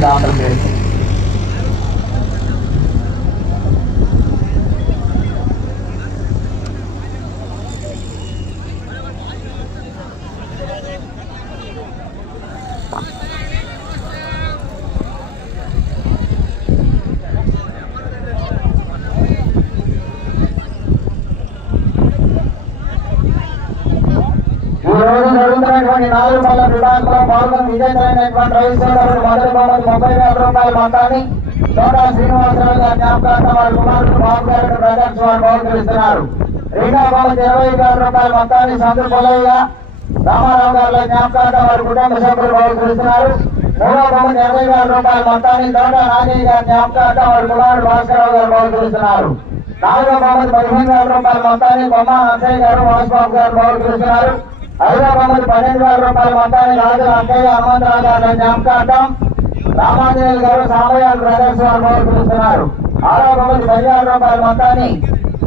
బహుమతి దాఖలు చేస్తుంది ఈ రోజు జరుగుతున్నటువంటి నాలుగు పళ్ళ విభాగంలో పాల్గొని విజేతలైనటువంటి సోదరుడు మొదటి బహుమతి ముప్పై వేల రూపాయల మొత్తాన్ని. తోటా శ్రీనివాసరావు గారి జ్ఞాపకార్థం వారి కుమారుడు బాబు గారి బ్రదర్స్ వారు బహుకరిస్తున్నారు రెండవ బహుమతి ఇరవై వేల రూపాయల మొత్తాన్ని సందు పొలయ్య రామారావు గారి జ్ఞాపకార్థం వారి కుటుంబ సభ్యులు బహుకరిస్తున్నారు మూడవ బహుమతి ఇరవై వేల రూపాయల మొత్తాన్ని తోటా గారి జ్ఞాపకార్థం వారి కుమారుడు భాస్కరరావు గారు బహుకరిస్తున్నారు నాలుగో బహుమతి పదిహేను వేల రూపాయల మొత్తాన్ని బొమ్మ నర్సయ్య గారు వాసుబాబు గారు బహుకరిస్తున్నారు ఐదో బహుమతి పన్నెండు వేల రూపాయల మొత్తాన్ని రాజు అక్కయ్య హనుమంతరావు గారి జ్ఞాపకార్థం రామాంజనేయులు గారు సామయాల బ్రదర్స్ వారు బహుకరిస్తున్నారు ఆరో బహుమతి పది వేల రూపాయల మొత్తాన్ని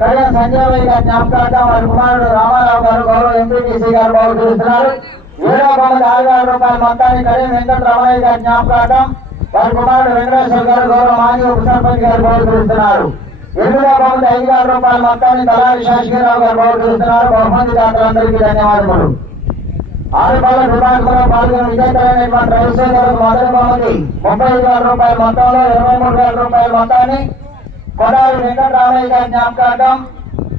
కళ్యాణ్ సంజయ్ గారి జ్ఞాపకార్థం వారి కుమారుడు రామారావు గారు గౌరవ ఎంపీటీసీ గారు బహుకరిస్తున్నారు ఏడో బహుమతి ఆరు వేల రూపాయల మొత్తాన్ని కళ్యాణ్ వెంకట రమణయ్య గారి జ్ఞాపకార్థం వారి కుమారుడు వెంకటేశ్వర గారు గౌరవ మాజీ ఉప సర్పంచ్ గారు బహుకరిస్తున్నారు ఎనిమిదో బహుమతి ఐదు వేల రూపాయల మొత్తాన్ని తలారి శాసగిరావు గారు బహుకరిస్తున్నారు బహుమతి దాతలందరికీ ధన్యవాదములు. ఆరు బాల విభాగంలో పాల్గొన్న విజేతలైనటువంటి రైతు సోదరులకు మొదటి బహుమతి ముప్పై ఐదు వేల రూపాయల మొత్తంలో ఇరవై మూడు వేల రూపాయల మొత్తాన్ని కొడాలి వెంకటరామయ్య గారి జ్ఞాపకార్థం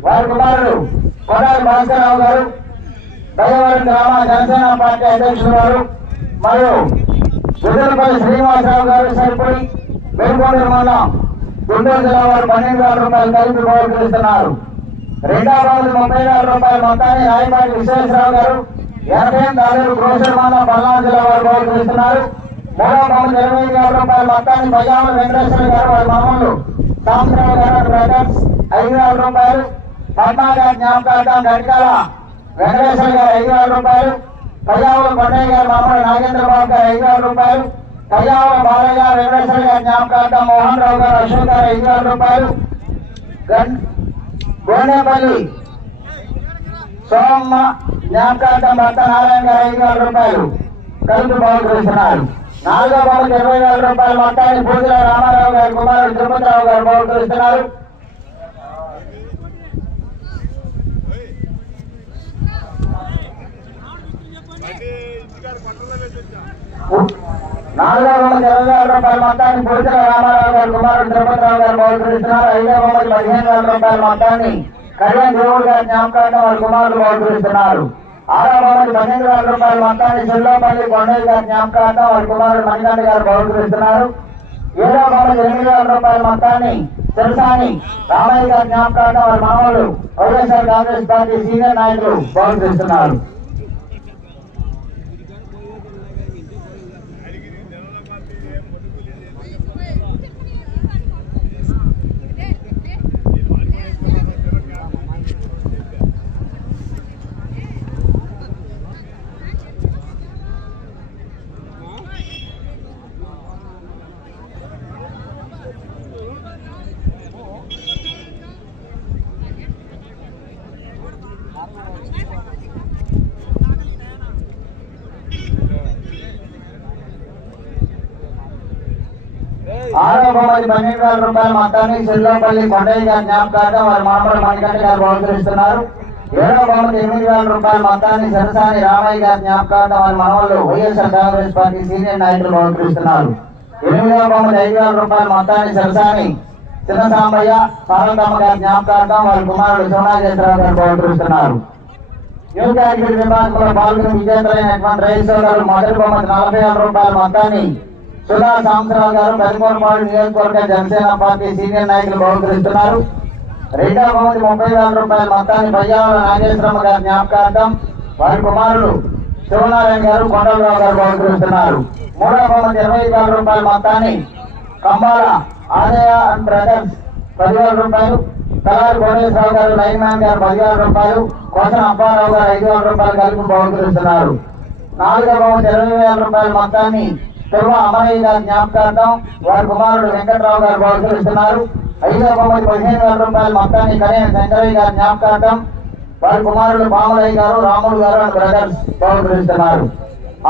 వారి కుమారుడు కొడాలి భాస్కరరావు గారు దయవరం గ్రామ జనసేన పార్టీ అధ్యక్షులు గారు మరియు గుడ్డలపల్లి శ్రీనివాసరావు గారు సరిపడి వెలుగొండ మండలం గుంటూరు జిల్లా వారు పన్నెండు వేల రూపాయలు కలిపి బహుకరిస్తున్నారు రెండవ రోజు ముప్పై వేల రూపాయల మొత్తాన్ని రాయపాటి విశ్వేశ్వరరావు గారు ఎనభై తాలూరు గ్రోసర్ మండలం పల్నాడు జిల్లా వారు బహుకరిస్తున్నారు మూడవ బహుమతి ఇరవై ఐదు వేల రూపాయల మొత్తాన్ని పయ్యాల వెంకటేశ్వర గారు వారి మామూలు సాంబరావు గారు బ్రదర్స్ ఐదు వేల రూపాయలు పద్మా గారి జ్ఞాపకార్థం గడికాల వెంకటేశ్వర గారు ఐదు వేల రూపాయలు పయ్యావుల కొండయ్య గారు మామూలు నాగేంద్రబాబు గారు ఐదు వేల రూపాయలు పయ్యావుల బాలయ్య గారు వెంకటేశ్వర గారి జ్ఞాపకార్థం మోహన్ రావు గారు అశోక్ గారు ఐదు వేల రూపాయలు గన్- గోనేపల్లి సోమ జ్ఞాపకార్థం భర్త నారాయణ గారు ఐదు వేల రూపాయలు. కలిపి బహుకరిస్తున్నారు నాలుగో బాబుకి ఇరవై వేల రూపాయలు మొత్తాన్ని పూజల రామారావు గారి కుమారుడు తిరుపతిరావు గారు బహుకరిస్తున్నారు నాలుగో బహుమతి ఇరవై వేల రూపాయల మొత్తాన్ని పూజల రామారావు గారు కుమారుడు తిరుపతిరావు గారు బహుకరిస్తున్నారు ఐదో బహుమతి పదిహేను వేల రూపాయల మొత్తాన్ని కళ్యాణ్ దేవుడు గారి జ్ఞాపకాన్ని వారి కుమారులు బహుకరిస్తున్నారు ఆరో పన్నెండు వేల రూపాయలు మొత్తాన్ని చెల్లోపల్లి కొండయ్య గారి జ్ఞాపకార్థం వారి కుమారుడు మణికంఠ గారు బహుకరిస్తున్నారు ఏడో బహుమతి ఎనిమిది వేల రూపాయల మొత్తాన్ని తెలుసాని రామయ్య గారి జ్ఞాపకార్థం వారి మామూలు వైఎస్ఆర్ కాంగ్రెస్ పార్టీ సీనియర్ నాయకులు బహుకరిస్తున్నారు ఆరో పన్నెండు వేల రూపాయల మొత్తాన్ని చెల్లోపల్లి కొండయ్య గారి జ్ఞాపకార్థం వారి మామూలు మణికంఠ గారు బహుకరిస్తున్నారు. ఏడవ బహుమతి ఎనిమిది వేల రూపాయల మొత్తాన్ని సరసాని రామయ్య గారి జ్ఞాపకార్థం వారి మనవళ్ళు వైఎస్ఆర్ కాంగ్రెస్ పార్టీ సీనియర్ నాయకులు బహుకరిస్తున్నారు. ఎనిమిదవ బహుమతి ఐదు వేల రూపాయల మొత్తాన్ని సరసాని చిన్న సాంబయ్య పార్వతమ్మ గారి జ్ఞాపకార్థం వారి కుమారుడు సోనాగేశ్వరరావు గారు బహుకరిస్తున్నారు. యువత క్రికెట్ విభాగంలో పాల్గొని విజేతలైనటువంటి రైతు సోదరులు మొదటి బహుమతి నలభై వేల రూపాయల మొత్తాన్ని సుధా సాంసరావు గారు పెదమూరుపాడు నియోజకవర్గ జనసేన పార్టీ సీనియర్ నాయకులు బహుకరిస్తున్నారు. రెండవ భవతి ముప్పై వేల రూపాయల మొత్తాన్ని పయ్యాల నాగేశ్వరమ్మ గారి జ్ఞాపకార్థం వారి కుమారులు శివనారాయణ గారు కొండలరావు గారు బహుకరిస్తున్నారు. మూడవ భవతి ఇరవై వేల రూపాయల మొత్తాన్ని కంబాల ఆదయ అండ్ బ్రదర్స్ పదివేల రూపాయలు తలారి భువనేశ్వరరావు గారు లైన్ మ్యాన్ గారు పదివేల రూపాయలు కోసన అబ్బారావు గారు ఐదు వేల రూపాయలు కలిపి బహుకరిస్తున్నారు. నాలుగవ భవతి ఇరవై వేల రూపాయల మొత్తాన్ని తిరువ అమరయ్య గారి జ్ఞాపకార్థం వారి కుమారుడు వెంకట్రావు గారు బహుకరిస్తున్నారు. ఐదవ బహుమతి పదిహేను వేల రూపాయల మొత్తాన్ని కళ్యాణ్ శంకరయ్య గారి జ్ఞాపకార్థం వారి కుమారుడు పామలయ్య గారు రాములు గారు అండ్ బ్రదర్స్ బహుకరిస్తున్నారు.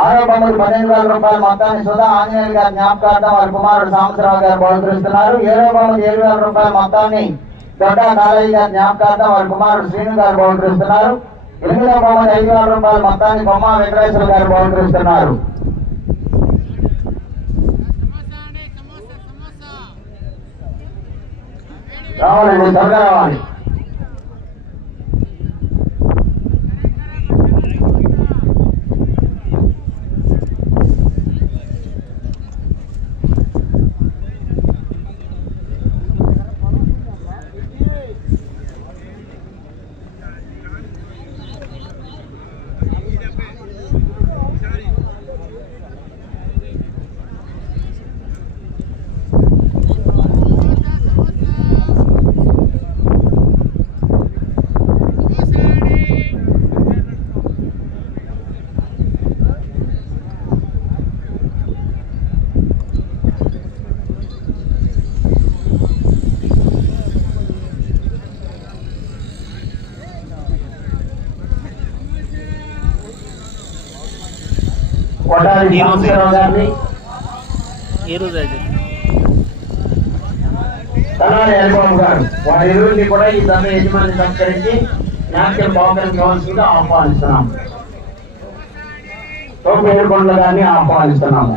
ఆరో బొమ్మలు పదిహేను వేల రూపాయల మొత్తాన్ని సుధా ఆంజనేయులు గారి జ్ఞాపకార్థం వారి కుమారుడు సాంబశివరావు గారు బహుకరిస్తున్నారు. ఏడో బొమ్మలు ఏడు వేల రూపాయల మొత్తాన్ని దొడ్డ కాలయ్య గారి జ్ఞాపకార్థం వారి కుమారుడు శ్రీను గారు బహుకరిస్తున్నారు. ఎనిమిదో బొమ్మలు ఐదు వేల రూపాయల మొత్తాన్ని బొమ్మ వెంకటేశ్వర గారు బహుకరిస్తున్నారు. కావాలండి త్వరగా రావాలి. గారిని తలారి హరిబాబు గారు వారి ఇరువురిని కూడా ఈ సభ యజమాని సంస్కరించి నాట్యం బాగుందని కావాల్సిందిగా ఆహ్వానిస్తున్నాము. తోపేరుకొండ గారిని ఆహ్వానిస్తున్నాము.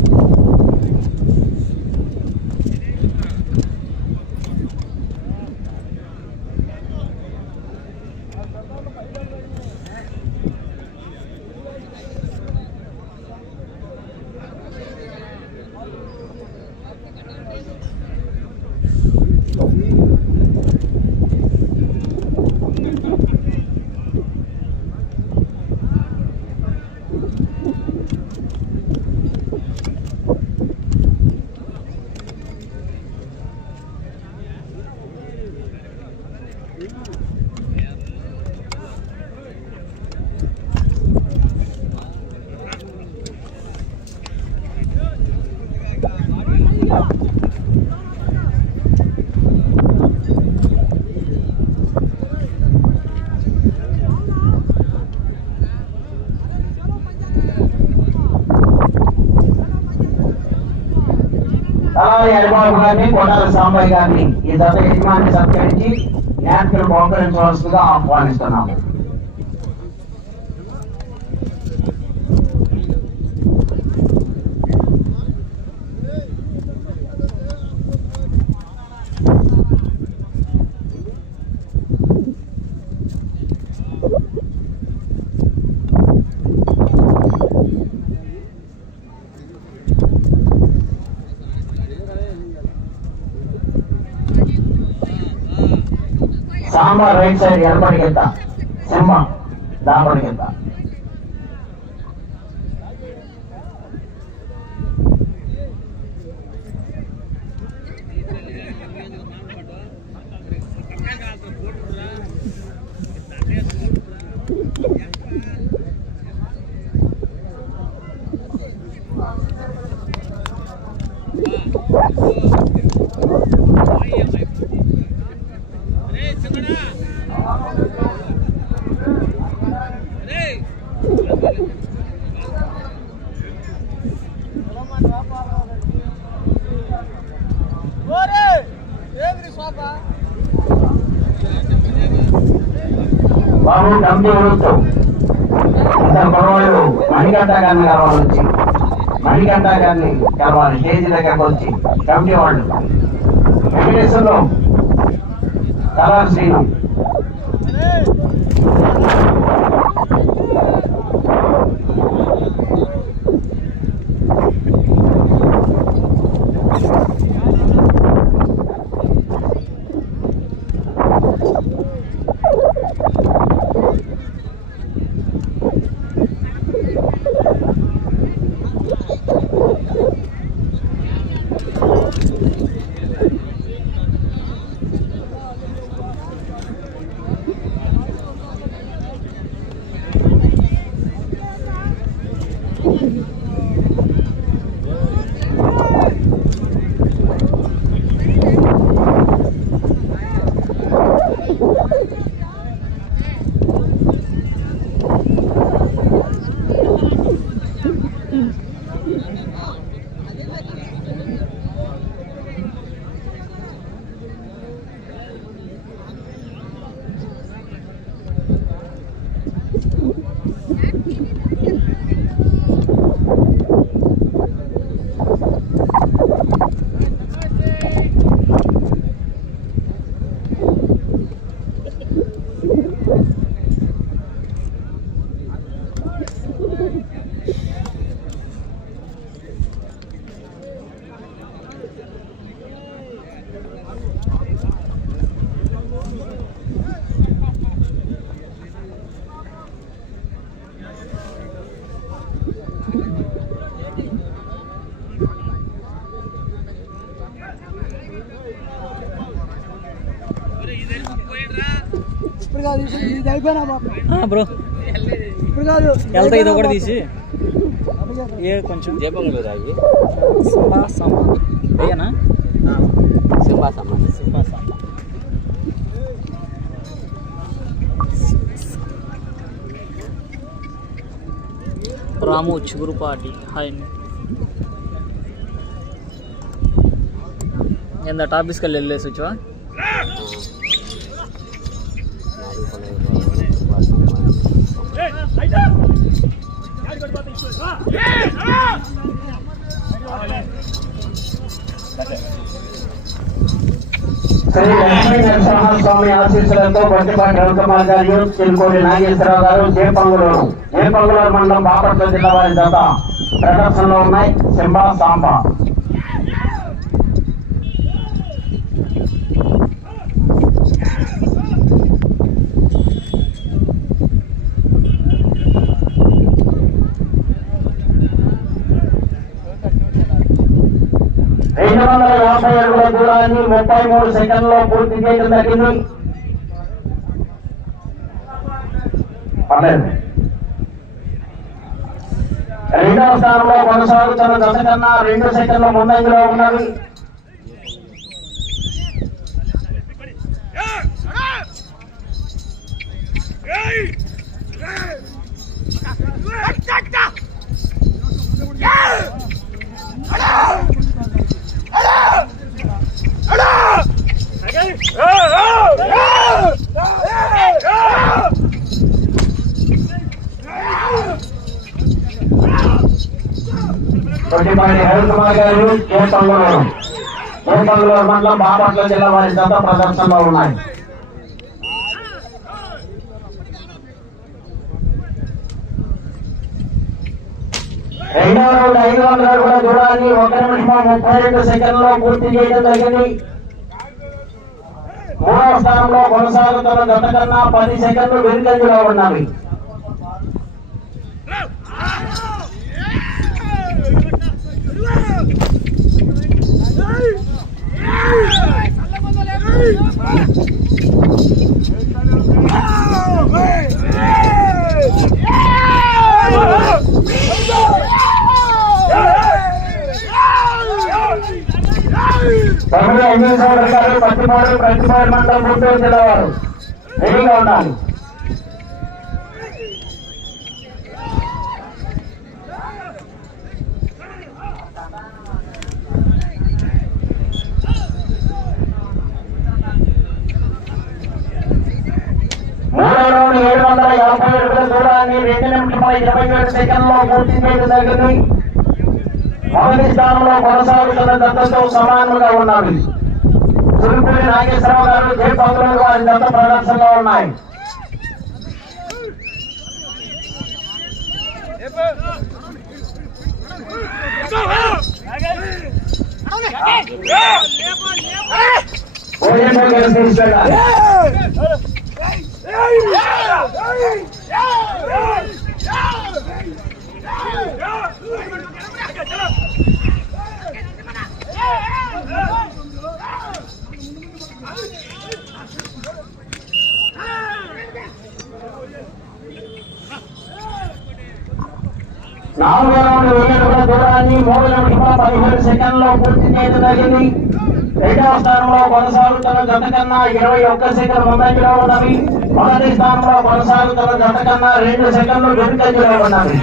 హరిబాబు గారిని కొట్టాలి సాంబయ్య గారిని ఈ సభ యజమాని సత్కరించి జ్ఞాపికలు బహుకరించవలసిందిగా ఆహ్వానిస్తున్నాము. ಆಮ ರೈಟ್ ಸೈಡ್ ಎಡಮಡಿಗಿಂತ ಸಿಂಹ ದಾಮಡಿಗಿಂತ బాబు కమిటీ వృత్తం ఇద్దరు మణికంఠ గారిని కలవాలి వచ్చి మణికంఠ గారిని కలవాలి స్టేజ్ దగ్గరకు వచ్చి కమిటీ వాళ్ళు. వెంకటేశ్వర్లు కళాశ్రీను. ఇప్పుడు కాదు ఇది ఇది అయిపోయినా బాబు బ్రో ఇప్పుడు కాదు వెళ్తా ఇది ఒకటి తీసి ఏ కొంచెం సింబా సాంబా అయ్యానా సింబా సాంబా రాము చిగురుపాటి హాయ్ అండి ఎంత టాపిక్స్కి వెళ్ళి వెళ్ళేసి వచ్చావా శ్రీ లక్ష్మీ నరసింహస్వామి ఆశీస్సులతో బొట్టిపాటి రవికుమార్ గారు చిలుకూరి నాగేశ్వరరావు గారు జయపంగులూరు జయపంగులూరు మండలం బాపట్ల జిల్లా వారి జత ప్రదర్శనలో ఉన్నాయి. సింబా సాంబా. దూరాన్ని ముప్పై మూడు సెకండ్లో పూర్తి చేయడం జరిగింది. పర్లేదు. రెండవ స్థానంలో కొనసాగుతున్న దశ కన్నా రెండు సెకండ్ల ముందంజలో ఉన్నది. Yeah! జయపంగులూరు జయపంగులూరు మండలం బాపట్ల జిల్లా వారి జత ప్రదర్శనలో ఉన్నాయి. రెండవ రౌండ్ ఐదు వందల అడుగుల దూరాన్ని ఒక నిమిషం ముప్పై రెండు సెకండ్లో పూర్తి చేయడం జరిగింది. మూడవ స్థానంలో కొనసాగుతున్న గత కన్నా పది సెకండ్లు వెనుకంజలో ఉన్నవి. తమిళ ఇంగ్లీష్ సోదరు ప్రతిపాడు మండలం గుంటూరు జిల్లా వారు. రెడీగా ఉండాలి మూడవ రౌండ్ ఏడు వందల యాభై అడుగుల దూరాన్ని రెండు నిమిషముల ఇరవై ఏడు సెకండ్లో పూర్తి చేయడం జరిగింది మొదటి స్థానంలో కొనసాగుతున్న దత్తతో సమానంగా ఉన్నవి చురుకుడి నాగేశ్వరరావు గారు జయపంగులు వారి దత్త ప్రదర్శనలో ఉన్నాయి భోజనం కలిసి తీసుకెళ్ళాలి నాలుగో రౌండ్ వెయ్యి దూరాన్ని మూడు నిమిషాల పదిహేడు సెకండ్లో పూర్తి చేయడం జరిగింది. రెండవ స్థానంలో కొనసాగుతున్న జత కన్నా ఇరవై ఒక్క సెకండ్ ముందంజలో ఉన్నవి మొదటి స్థానంలో కొనసాగుతున్న జత కన్నా రెండు సెకండ్లు వెనుకంజలో ఉన్నవి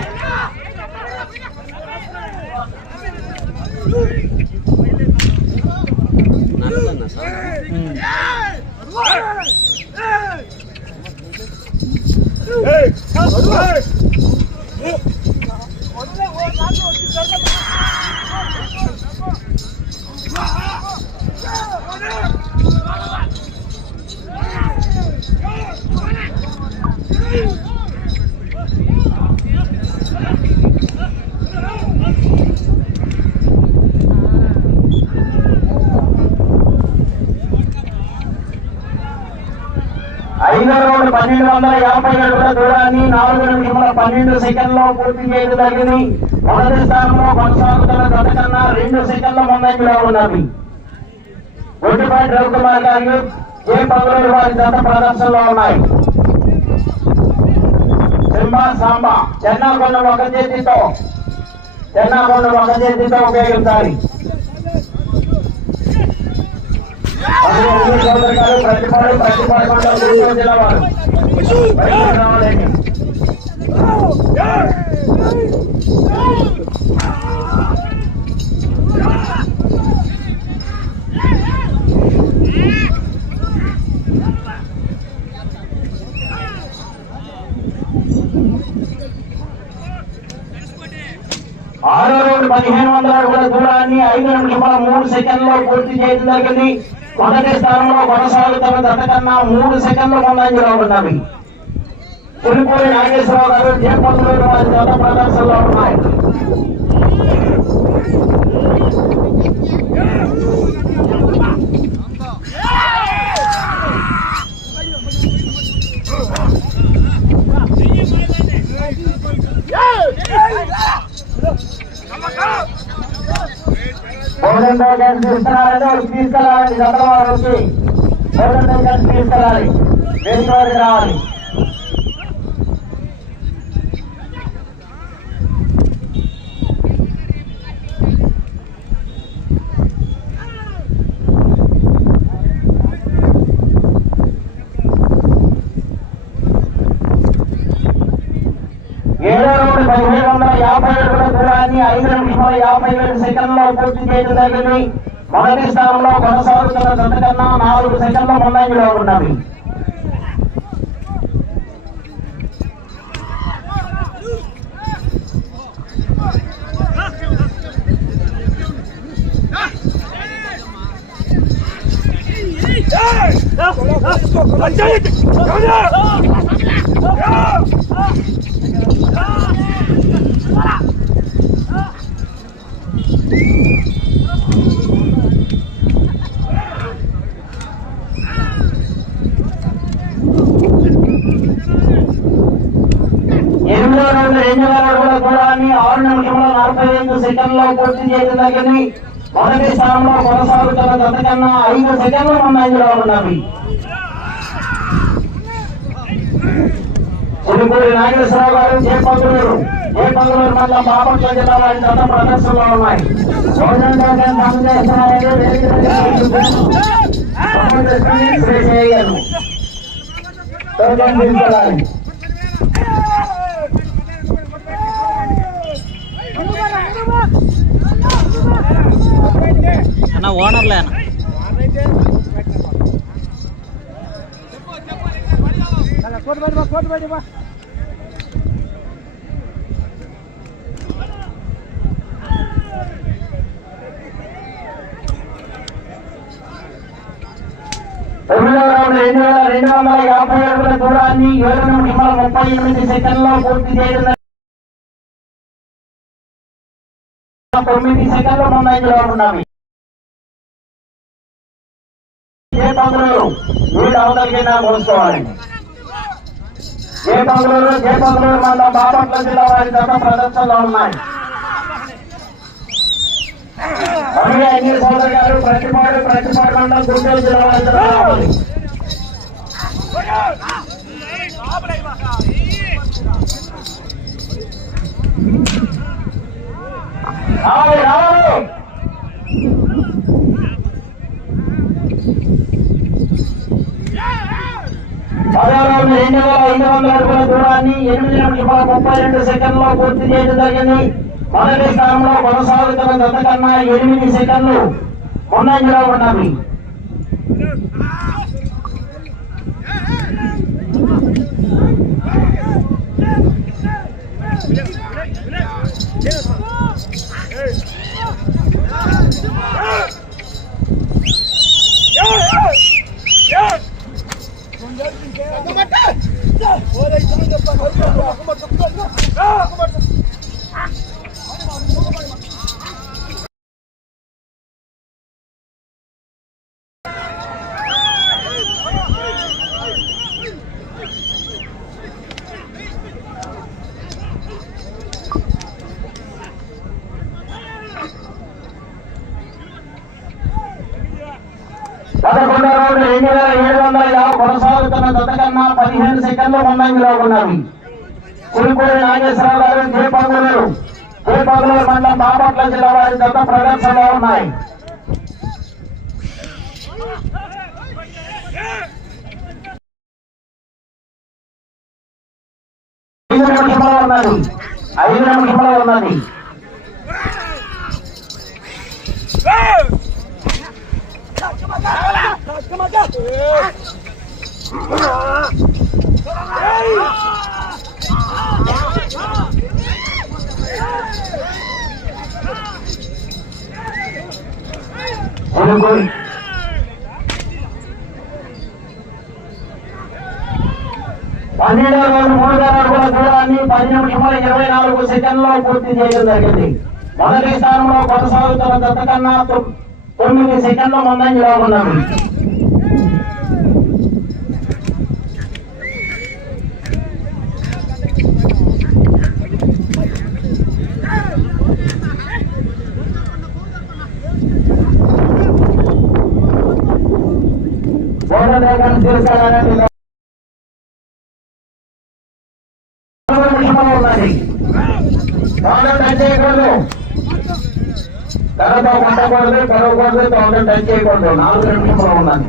ఐదో పన్నెండు వందల యాభై అడుగుల దూరాన్ని నాలుగు నిమిషముల పన్నెండు సెకండ్లో పూర్తి చేయడం జరిగింది మొదటి స్థానంలో కొనసాగుతున్న గత కన్నా రెండు సెకండ్ల ముందంజలో ఉన్నవి ఒడ్డుపాటి రవికుమార్ గారు ఏ పగులు వారి గత ప్రదర్శనలో ఉన్నాయి సింబ సాంబ చెన్నాకొండ ఒక చేతితో చెన్నాకొండ ఒక చేతితో ఉపయోగించాలి ప్రతిపాడు ప్రతిపాడు జిల్లా వారు బయటికి రావాలండి. ఆరో రౌండ్ పదిహేను వందల అడుగుల దూరాన్ని ఐదు నిమిషముల మూడు సెకండ్లో పూర్తి చేయడం జరిగింది మొదటి స్థానంలో కొనసాగుతున్న గతకన్నా మూడు సెకండ్ల ముందంజలో ఉన్నవి. పులిపూరి నాగేశ్వరరావు గారు జయపతులూరు వారి గత ప్రదర్శనలో ఉన్నాయి. భోజనం కలిసి తీసుకురావాలంటే వాళ్ళకి తీసుకెళ్ళాలండి వచ్చి తీసుకెళ్ళాలి. వేదిక వారికి రావాలి ఏడో రౌండ్ పదిహేడు వందల యాభై అడుగుల దూరాన్ని ఐదు నిమిషముల యాభై ఏడు సెకండ్లో పూర్తి చేయడం జరిగింది. మొదటి స్థానంలో కొనసాగుతున్న జత కన్నా నాలుగు సెకండ్ల ముందంజలో ఉన్నవి ఎనిమిదో రౌండ్ రెండు వేల దూరాన్ని ఆరు నిమిషముల నలభై ఐదు సెకండ్లో పూర్తి చేయడం జరిగింది. మొదటి స్థానంలో కొనసాగుతున్న జత కన్నా ఐదు సెకండ్ల ఇందులో ఉన్నవి. చిరుకూరి నాగేశ్వరరావు గారు చేపడుతున్నారు. జయపంగులూరు మండలం బాపట్ల జిల్లా వారి జత ప్రదర్శనలో ఉన్నాయి భోజనం కోసం అందజేస్తున్నారంటే వేదిక దగ్గర కూర్చొని శ్రీ చేయగలను భోజనం తీసుకెళ్ళాలి అన్న ఓనర్లే అన్న కోటి బయట కోటి బయట తొమ్మిదవ రెండు వేల రెండు వందల యాభై అడుగుల దూరాన్ని ఏడు నిమిషముల ముప్పై ఎనిమిది సెకండ్లో పూర్తి చేయడం ఉన్నవి ఏ పంగులూరు వీళ్ళు ఏ పంగులూరు ఏ పంగులూరు మండలం బాపట్ల జిల్లా వారి గత ప్రదర్శనలో ఉన్నాయి. అలాగే సోదరు గారు ప్రతిపాడు ప్రతిపాడు మండలం గుంటూరు జిల్లా వారి రావాలి. రావాలి పదహారు రెండు వేల ఐదు వందల అడుగుల దూరాన్ని ఎనిమిది నిమిషముల ముప్పై రెండు సెకండ్లో పూర్తి చేయడం జరిగింది. మొదటి స్థానంలో కొనసాగుతున్న గత కన్నా ఎనిమిది సెకండ్లు ముందంజలో ఉన్నవి. పదకొండవ రౌండ్ రెండు వేల ఏడు వందల యాభై కొనసాగుతున్న గత కన్నా పదిహేను సెకండ్లు ముందంజలో ఉన్నవి చిలుకూరి నాగేశ్వరరావు గారు జయపంగులూరు జయపంగులూరు మండలం బాపట్ల జిల్లా వారి జత ప్రదర్శనలో ఉన్నాయి. ఐదు నిమిషంలో ఉన్నది. ఐదు నిమిషంలో ఉన్నది. చిలుకూరి పన్నెండు మూడు అడుగుల దూరాన్ని పది నిమిషముల ఇరవై నాలుగు సెకండ్లో పూర్తి చేయడం జరిగింది మొదటి స్థానంలో కొనసాగుతున్న దత్తకన్నా తొమ్మిది సెకండ్ల ముందంజలో ఉన్నవి ఓటర్ వేగాన్ని తీర్చాలని నాలుగు నిమిషములు ఉన్నది తొందర టచ్ చేయకూడదు కరతో కొట్టకూడదు కరవకూడదు తొందర టచ్ చేయకూడదు నాలుగు నిమిషములు ఉన్నది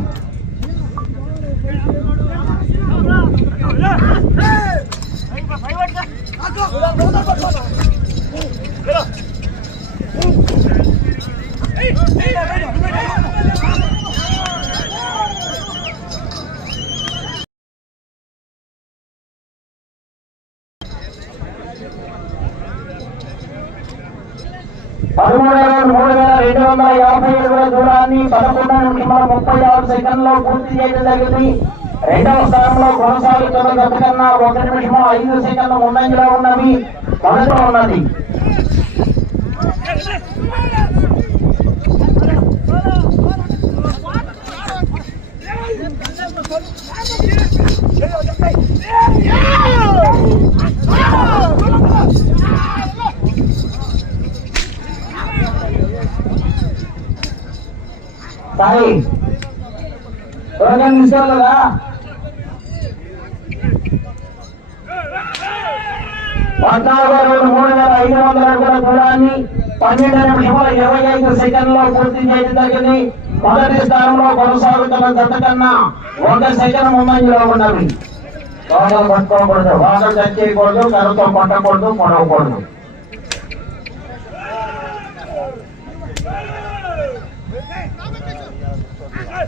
పదమూడు వేల మూడు వేల రెండు వందల యాభై ఏడుల దూరాన్ని పదకొండు నిమిషముల ముప్పై ఆరు సెకండ్లో పూర్తి చేయడం జరిగింది. రెండవ స్థానంలో కొనసాగుతున్న గతకన్నా ఒక నిమిషం ఐదు సెకండ్ల ముందంజలో ఉన్నవి. మొదట ఉన్నది. Yeah! సాయి. త్వరగా తీసుకోవాలరా పద్నాలుగు రోజు మూడు వేల ఐదు వందల అడుగుల దూరాన్ని పన్నెండు నిమిషముల ఇరవై ఐదు సెకండ్లో పూర్తి చేయడం జరిగింది మొదటి స్థానంలో కొనసాగుతున్న జతకన్నా ఒక సెకండ్ ముందంజలో ఉన్నవి బాగా పట్టుకోకూడదు బాగా టచ్ చేయకూడదు కర్రతో పట్టకూడదు పొడవకూడదు రెండు నిమిషములు ఉన్నవి కమిటీ అధికారులు గారు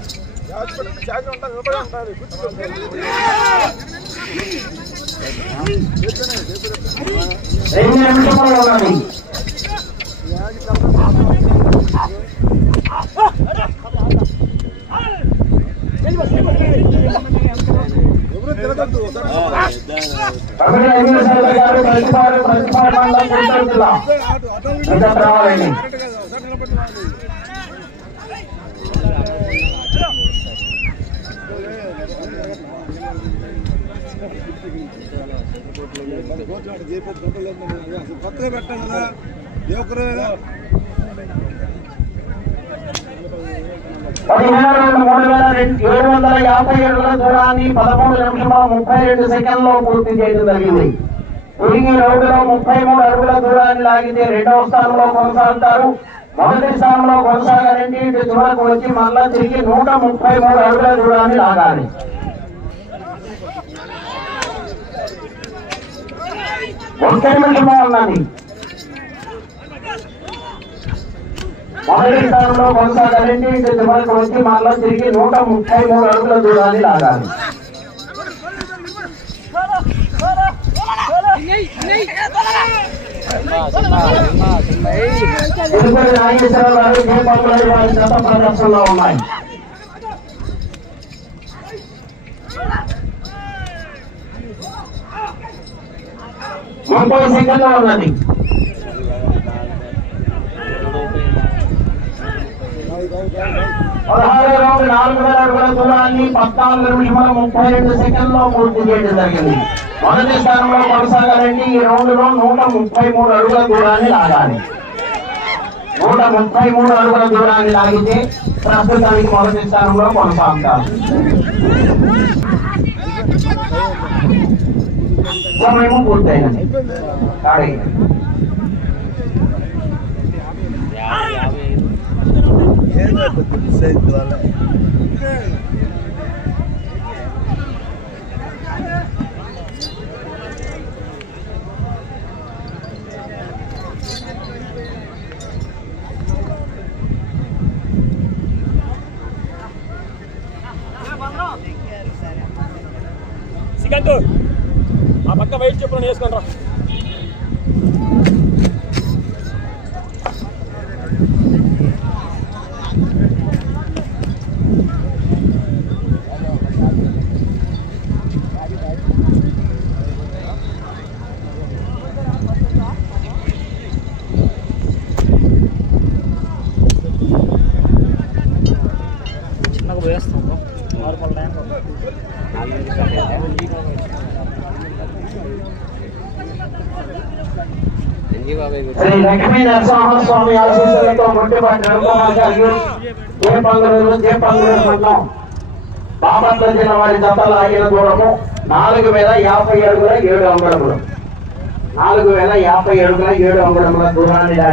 ప్రతిపాడు ప్రతిపాడు మండలం గుంటూరు జిల్లా ఇద్దరు రావాలండి కొత్తగా పెట్టాను కదా. ఏ ఒక్కరు? రెండు ఏడు వందల యాభై ఏడుల దూరాన్ని పదమూడు నిమిషముల ముప్పై రెండు సెకండ్లో పూర్తి చేయడం జరిగింది. తిరిగి రౌండ్లో ముప్పై మూడు అడుగుల దూరాన్ని లాగితే రెండవ స్థానంలో కొనసాగుతారు. మొదటి స్థానంలో కొనసాగాలంటే ఇటు చివరకు వచ్చి మళ్ళా తిరిగి నూట ముప్పై మూడు అడుగుల దూరాన్ని లాగాలి. ఒక్క నిమిషమే ఉన్నది మొదటి స్థానంలో కొనసాగాలంటే ఇంకా చివరికి వచ్చి మళ్ళా తిరిగి నూట ముప్పై మూడు అడుగుల దూరాన్ని లాగాలి. తిరుపతి నాగేశ్వరరావు గారు దీపావళి వారి జత ప్రదర్శనలో ఉన్నాయి. ముప్పై సెకండ్లు ఉన్నది. పదహారు రౌండ్ నాలుగు వేల అడుగుల దూరాన్ని పద్నాలుగు నిమిషముల ముప్పై రెండు సెకండ్లో పూర్తి చేయడం జరిగింది. మొదటి స్థానంలో కొనసాగాలంటే ఈ రౌండ్లో నూట ముప్పై మూడు అడుగుల దూరాన్ని లాగాలి. నూట ముప్పై మూడు అడుగుల దూరాన్ని లాగితే ప్రస్తుతానికి మొదటి స్థానంలో కొనసాగుతారు. సమయము పూర్తయినది కాడీ ఆ పక్క వెయిట్ చెప్పులను వేసుకొని రా. శ్రీ లక్ష్మీ నరసింహస్వామి ఆశీస్సులతో ముట్టిపట్టి నడుపుకోవడానికి ఏ పంగులూరు ఏ పంగులూరు మండలం బాపట్ల జిల్లా వారి జతలు ఆగిన దూరము నాలుగు వేల యాభై అడుగుల ఏడు అంగుళములు నాలుగు వేల యాభై అడుగుల ఏడు అంగుళముల దూరాన్ని దాటి